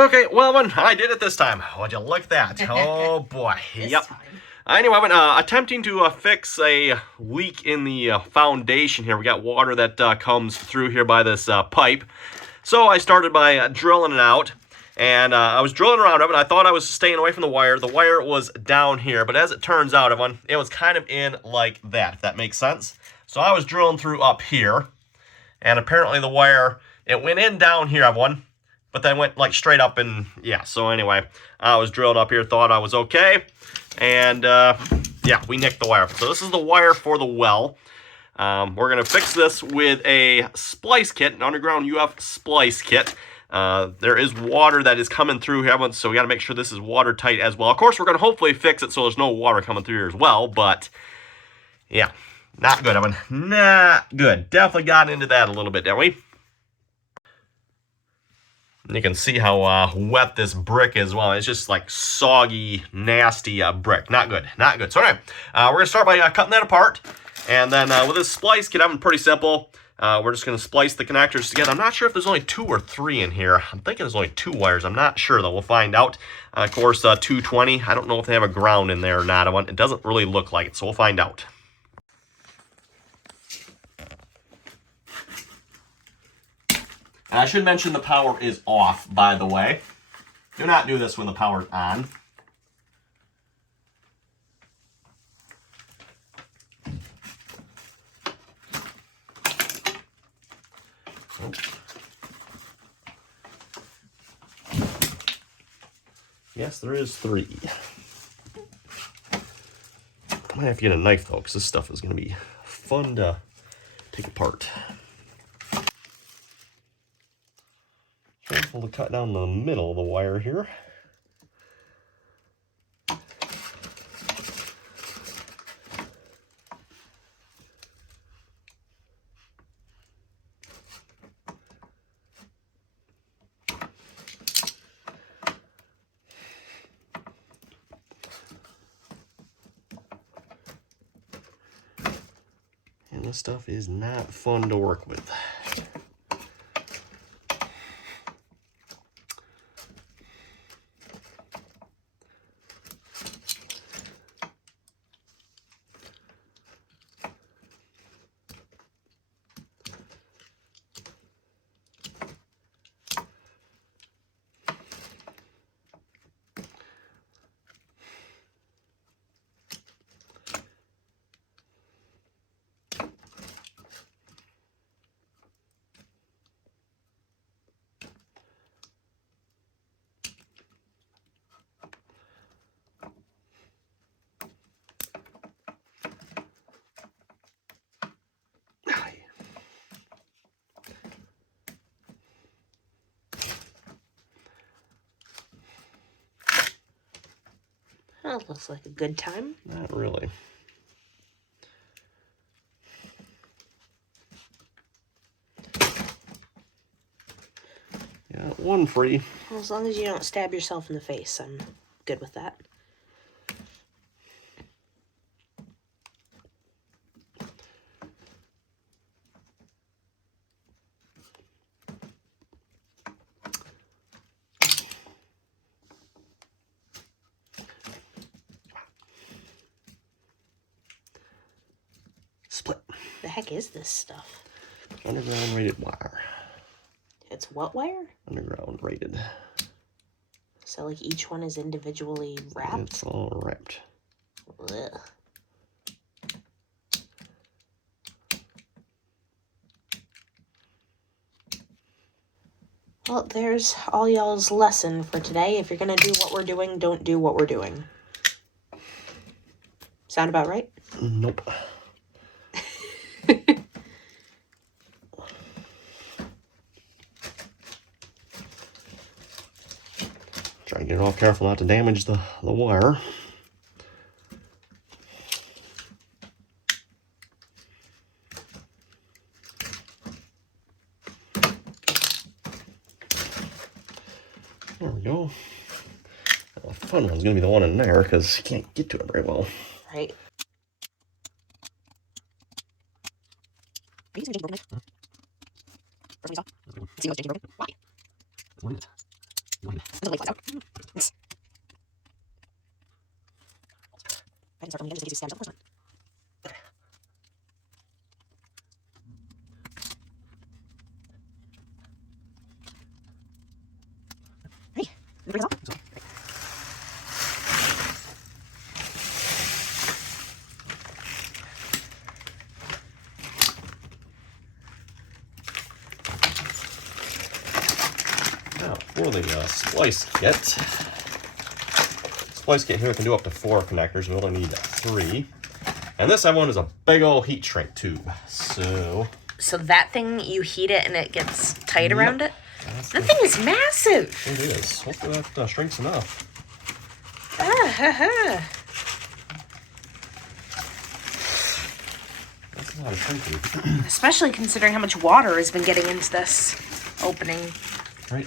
Okay, well, I did it this time. Would you look at that? Oh boy. Yep. Anyway, I'm attempting to fix a leak in the foundation here. We got water that comes through here by this pipe. So I started by drilling it out. And I was drilling around it, and I thought I was staying away from the wire. The wire was down here, but as it turns out, everyone, it was kind of in like that, if that makes sense. So I was drilling through up here, and apparently the wire, it went in down here, everyone, but then went like straight up, and yeah, so anyway, I was drilled up here, thought I was okay, and yeah, we nicked the wire. So this is the wire for the well. We're going to fix this with a splice kit, an underground UF splice kit. There is water that is coming through here, so we got to make sure this is watertight as well. Of course, we're going to hopefully fix it so there's no water coming through here as well, but yeah, not good, Evan. Not good. Definitely got into that a little bit, didn't we? And you can see how wet this brick is. Well, it's just like soggy, nasty brick. Not good. Not good. So anyway, we're going to start by cutting that apart. And then with this splice kit, I'm pretty simple. We're just going to splice the connectors together. I'm not sure if there's only 2 or 3 in here. I'm thinking there's only 2 wires. I'm not sure, though. We'll find out. Of course, 220. I don't know if they have a ground in there or not. It doesn't really look like it, so we'll find out. And I should mention the power is off, by the way. Do not do this when the power's on. Oh. Yes, there is 3. I might have to get a knife, though, because this stuff is going to be fun to take apart. Careful to cut down the middle of the wire here. And this stuff is not fun to work with. That looks like a good time. Not really. Yeah, 1 free. Well, as long as you don't stab yourself in the face, I'm good with that. Split. The heck is this stuff? Underground rated wire. It's what wire? Underground rated. So, like, each one is individually wrapped? It's all wrapped. Ugh. Well, there's all y'all's lesson for today. If you're going to do what we're doing, don't do what we're doing. Sound about right? Nope. Try to get it all careful not to damage the wire. There we go. The fun one's going to be the one in there because you can't get to it very well. Right. Are you using a broken knife? First one you saw? See how it's broken? Why? What is it? Now, for the splice kit. Splice kit here can do up to 4 connectors. We only need 3. And this one is a big old heat shrink tube. So that thing, you heat it and it gets tight around it? That thing is massive. It is. Hopefully that shrinks enough. That's a lot of shrinking. Especially considering how much water has been getting into this opening. Right.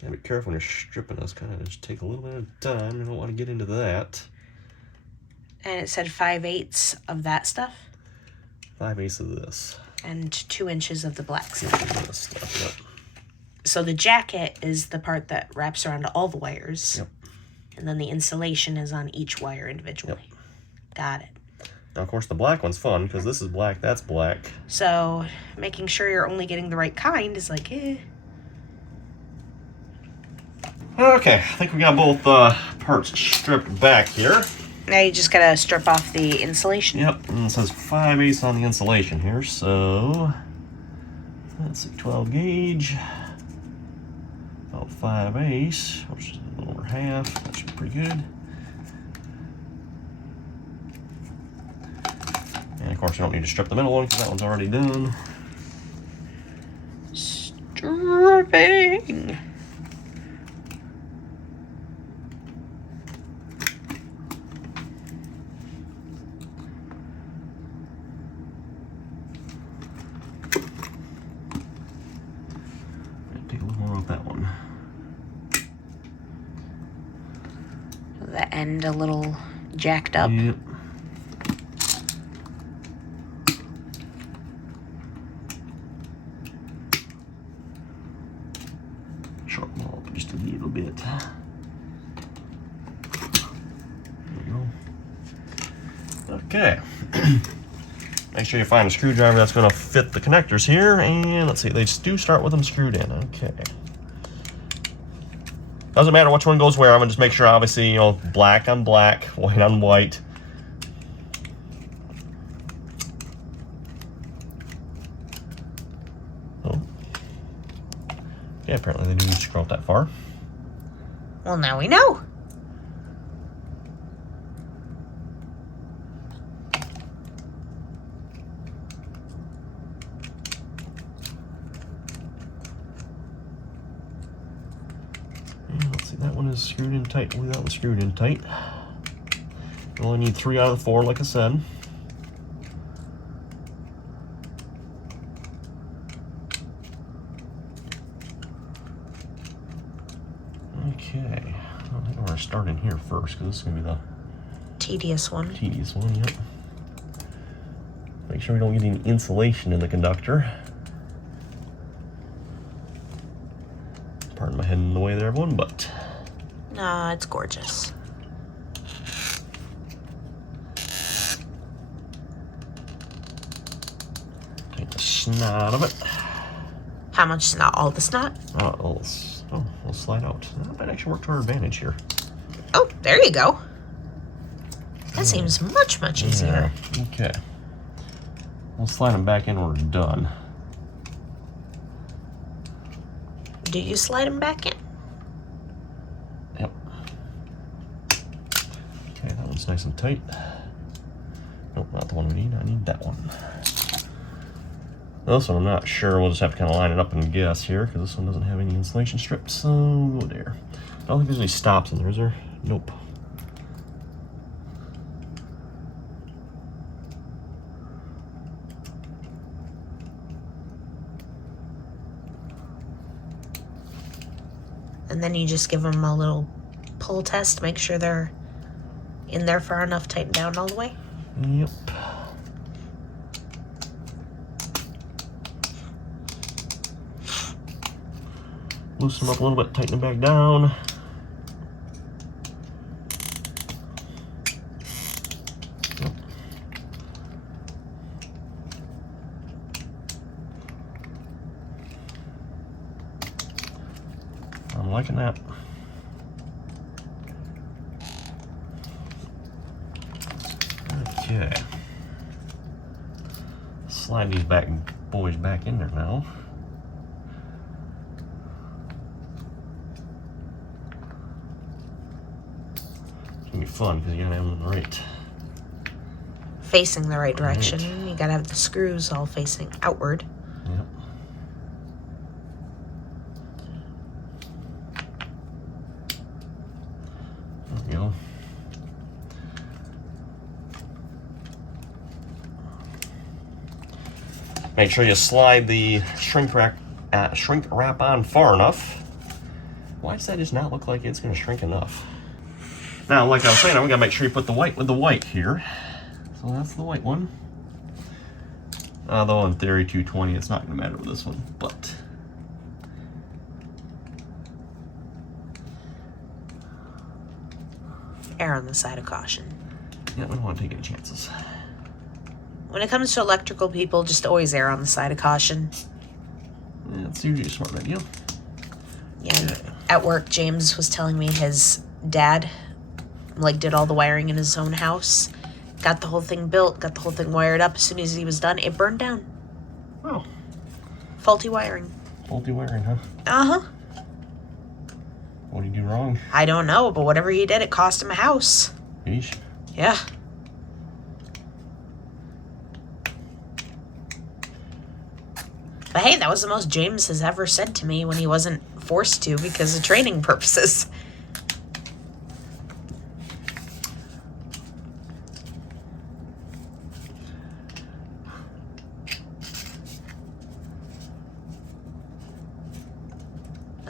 Gotta be careful when you're stripping those. Kind of just take a little bit of time. You don't want to get into that. And it said 5/8 of that stuff? 5/8 of this. And 2 inches of the black stuff. This stuff, yep. So the jacket is the part that wraps around all the wires. Yep. And then the insulation is on each wire individually. Yep. Got it. Now, of course, the black one's fun because this is black, that's black. So making sure you're only getting the right kind is like, eh. Okay, I think we got both parts stripped back here. Now you just gotta strip off the insulation. Yep, and it says 5/8 on the insulation here, so let's see, 12 gauge, about 5/8, which is a little over half. That should be pretty good. And of course, you don't need to strip the middle one because that one's already done. Stripping. Take a little more off that one. The end a little jacked up. Yep. Sharpen them up just a little bit. There we go. Okay. Make sure you find a screwdriver that's going to fit the connectors here. And let's see, they do start with them screwed in. Okay. Doesn't matter which one goes where. I'm going to just make sure, obviously, you know, black on black, white on white. Oh. Yeah, apparently they do screw up that far. Well, now we know. Let's see, that one is screwed in tight. That one's screwed in tight. You only need 3 out of the 4, like I said. Okay, I think we're gonna start in here first because this is gonna be the Tedious one. tedious one. Yep. Make sure we don't get any insulation in the conductor. Pardon my head in the way there, everyone, but Nah, it's gorgeous. take the snot of it. How much snot? All the snot? It'll slide out. That might actually work to our advantage here. Oh, there you go. That seems much, much easier. Yeah. Okay. We'll slide them back in when we're done. Do you slide them back in? Yep. Okay, that one's nice and tight. Nope, not the one we need. I need that one. This one I'm not sure. We'll just have to kind of line it up and guess here because this one doesn't have any insulation strips. So we'll go there. I don't think there's any stops in there, is there? Nope. And then you just give them a little pull test, make sure they're in there far enough, tighten down all the way. Yep. Loosen them up a little bit, tighten it back down. Yep. I'm liking that. Okay. Slide these boys back in there now. It's gonna be fun because you gotta have them right. Facing the right direction. Right. You gotta have the screws all facing outward. Yep. There we go. Make sure you slide the shrink wrap on far enough. Why does that just not look like it's going to shrink enough? Now, like I was saying, I'm going to make sure you put the white with the white here. So that's the white one. Although in theory 220, it's not going to matter with this one, but. Err on the side of caution. Yeah, we don't want to take any chances. When it comes to electrical people, just always err on the side of caution. Yeah, it's usually a smart idea. Yeah, at work, James was telling me his dad, did all the wiring in his own house. Got the whole thing built, got the whole thing wired up. As soon as he was done, it burned down. Oh. Faulty wiring. Faulty wiring, huh? Uh-huh. What did he do wrong? I don't know, but whatever he did, it cost him a house. Yeesh. Yeah. But hey, that was the most James has ever said to me when he wasn't forced to because of training purposes.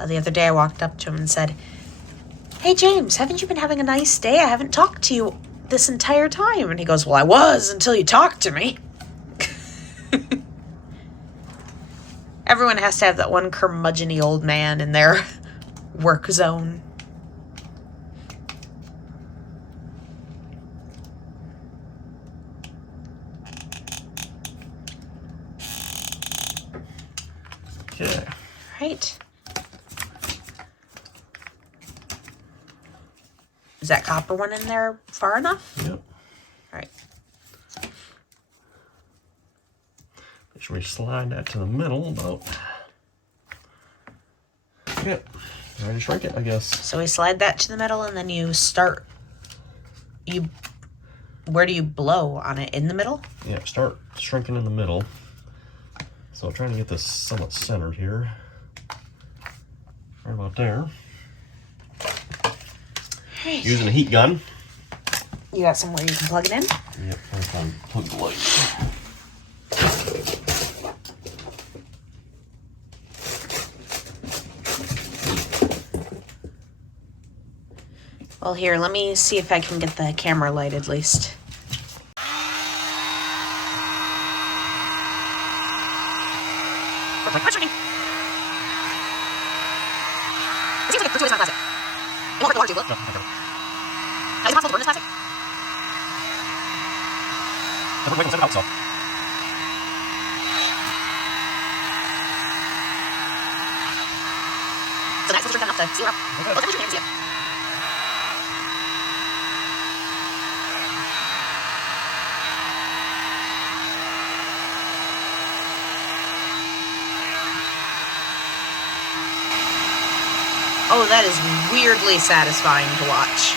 The other day I walked up to him and said, "Hey James, haven't you been having a nice day? I haven't talked to you this entire time." And he goes, "Well, I was until you talked to me." Everyone has to have that one curmudgeon-y old man in their work zone. Okay. Right. Is that copper one in there far enough? Yep. All right. Make sure we slide that to the middle about. Yep. Ready to shrink it, I guess. So we slide that to the middle and then you start. Where do you blow on it? In the middle? Yeah, start shrinking in the middle. So I'm trying to get this somewhat centered here. Right about there. Right. Using a heat gun. You got somewhere you can plug it in? Yep, I'm plug the light. Well, here, let me see if I can get the camera light at least. Perfect. It seems like it gratuitous amount of plastic. It won't hurt the water tube, will it? No, okay. Now, is it possible to burn this plastic? Never wait, set it out, so. So that's supposed to turn enough to seal up. Okay. Well, it's definitely see it. Oh, that is weirdly satisfying to watch.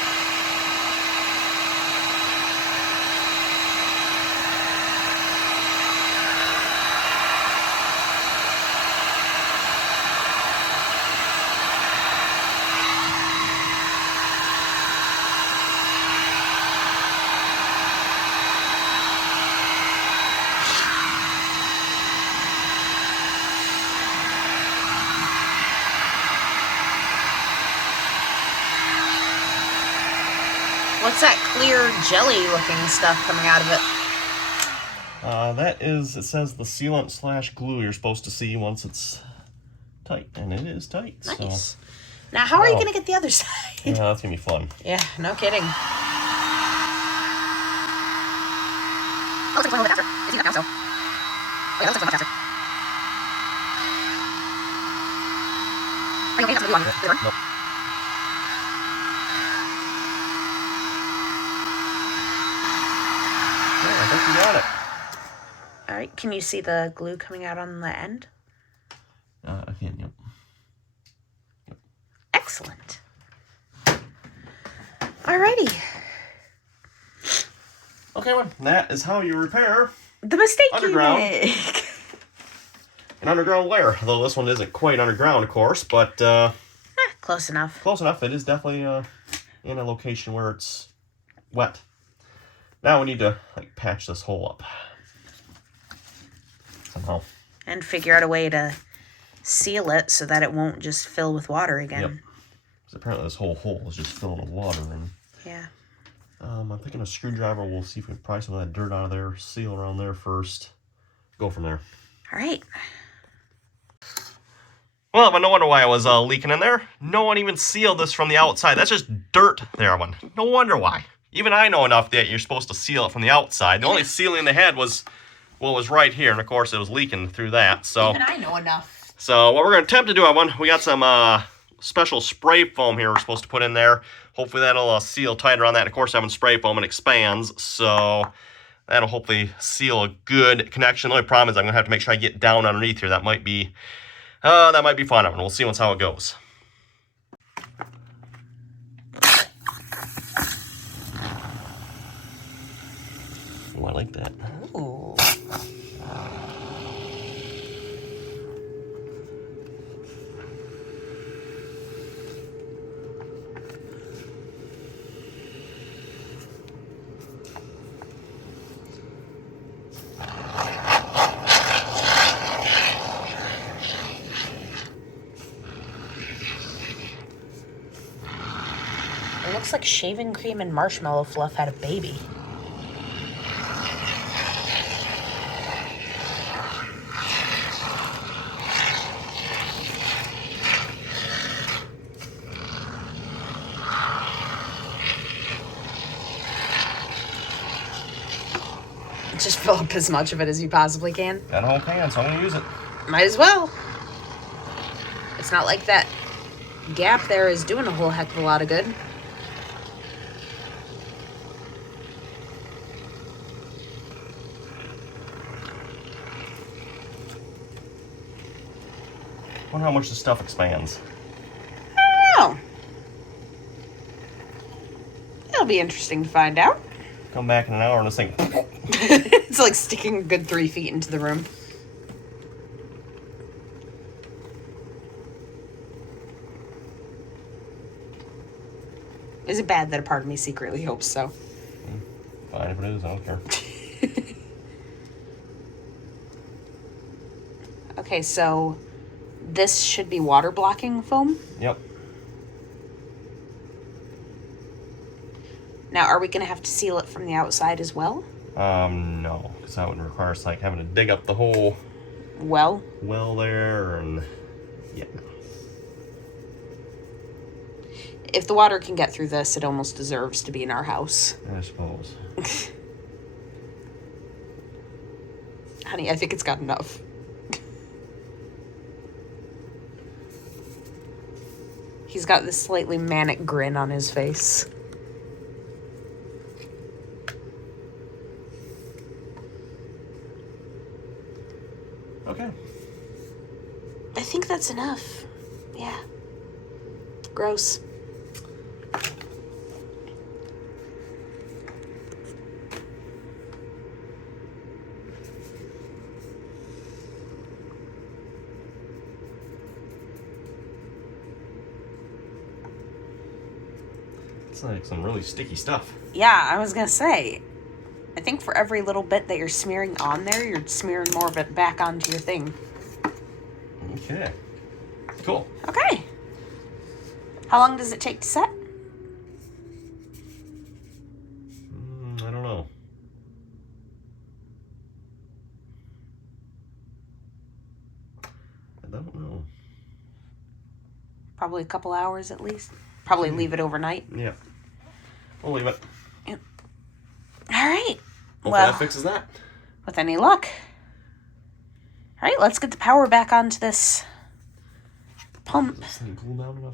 What's that clear jelly-looking stuff coming out of it? That is, it says the sealant / glue you're supposed to see once it's tight, and it is tight. Nice. So. Now, how are you going to get the other side? Yeah, that's going to be fun. Yeah, no kidding. Oh, looks like it's going a little bit faster. It's heating up now, so. Oh, yeah, that looks like it's going faster. Are you okay? Something you want? Nope. Yeah, I think we got it. All right, can you see the glue coming out on the end? I can, yep. Excellent. Alrighty. Okay, well, that is how you repair The mistake underground. you make. An underground lair. Though this one isn't quite underground, of course, but Close enough. close enough. It is definitely in a location where it's wet. Now we need to like patch this hole up somehow. And figure out a way to seal it so that it won't just fill with water again. Yep. Because apparently this whole hole is just filled with water. And yeah. I'm thinking a screwdriver. We'll see if we can pry some of that dirt out of there, seal around there first, go from there. All right. Well, but no wonder why it was leaking in there. No one even sealed this from the outside. That's just dirt there, one. No wonder why. Even I know enough that you're supposed to seal it from the outside. The only sealing they had was, well, it was right here, and of course it was leaking through that. So Even I know enough. So what we're going to attempt to do, we got some special spray foam here we're supposed to put in there. Hopefully that'll seal tighter on that. And of course, having spray foam, it expands, so that'll hopefully seal a good connection. The only problem is I'm going to have to make sure I get down underneath here. That might be fun. We'll see how it goes. Oh, I like that. Ooh. It looks like shaving cream and marshmallow fluff had a baby. Just fill up as much of it as you possibly can. Got a whole can, so I'm going to use it. Might as well. It's not like that gap there is doing a whole heck of a lot of good. Wonder how much this stuff expands. I don't know. It'll be interesting to find out. Come back in an hour and this thing. It's like sticking a good 3 feet into the room. Is it bad that a part of me secretly hopes so? Fine if it is, I don't care. Okay, so this should be water blocking foam. Yep. Now, are we going to have to seal it from the outside as well? No, because that would require us like having to dig up the whole well there, and yeah. If the water can get through this, it almost deserves to be in our house. I suppose. Honey, I think it's got enough. He's got this slightly manic grin on his face. Okay. I think that's enough. Yeah. Gross. It's like some really sticky stuff. Yeah, I was gonna say, I think for every little bit that you're smearing on there, you're smearing more of it back onto your thing. Okay. Cool. Okay. How long does it take to set? I don't know. I don't know. Probably a couple hours at least. Probably leave it overnight. Yeah. We'll leave it. Yep. All right. Hopefully Well, that fixes that. with any luck. All right, let's get the power back onto this pump. Does this thing cool down enough?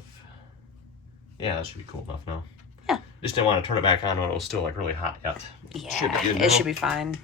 Yeah, that should be cool enough now. Yeah. Just didn't want to turn it back on when it was still like really hot yet. Yeah, Should be good it now. should be fine.